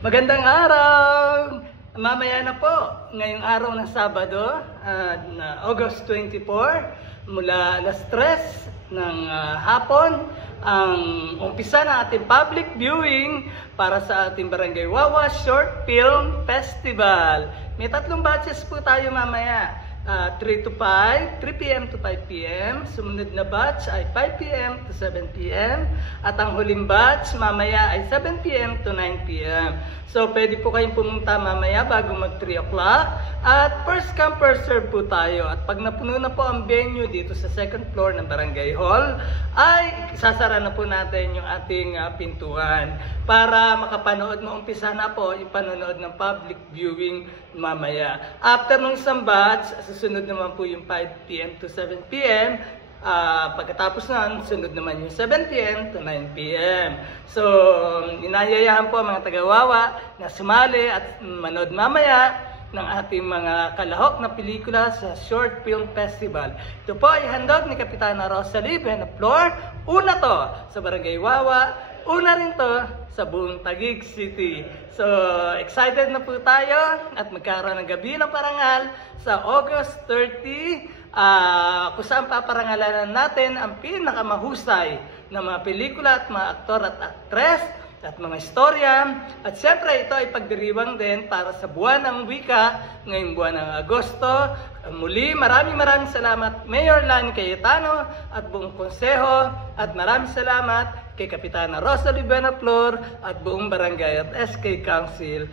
Magandang araw! Mamaya na po, ngayong araw ng Sabado, na August 24, mula alas 3 ng hapon, ang umpisa ng ating public viewing para sa ating Barangay Wawa Short Film Festival. May 3 batches po tayo mamaya. 3 to 5, 3 p.m. to 5 p.m. Sumunod na batch ay 5 p.m. to 7 p.m. At ang huling batch mamaya ay 7 p.m. to 9 p.m. So pwede po kayong pumunta mamaya bago mag 3 o'clock. At first come first serve po tayo. At pag napuno na po ang venue dito sa second floor ng Barangay Hall, ay sasara na po natin yung ating pintuan para makapanood, maumpisa na po yung panonood ng public viewing mamaya. After nung isang batch, susunod naman po yung 5 p.m. to 7 p.m. Pagkatapos nun, sunod naman yung 7 p.m. to 9 p.m. So, inayayahan po ang mga taga-Wawa na sumali at manood mamaya ng ating mga kalahok na pelikula sa Short Film Festival. Ito po ay handog ni Kapitana Rosalie Benaflor. Una to sa Barangay Wawa, una rin to sa buong Taguig City. So, excited na po tayo at magkaroon ng gabi ng parangal sa August 30, kung saan paparangalanan natin ang pinakamahusay na mga pelikula at mga aktor at aktres at mga istorya. At siyempre ito ay pagdiriwang din para sa buwan ng wika ngayong buwan ng Agosto. Muli maraming salamat Mayor Lani Cayetano at buong konseho, at maraming salamat kay Kapitana Rosalie Benaflor at buong barangay at SK Council.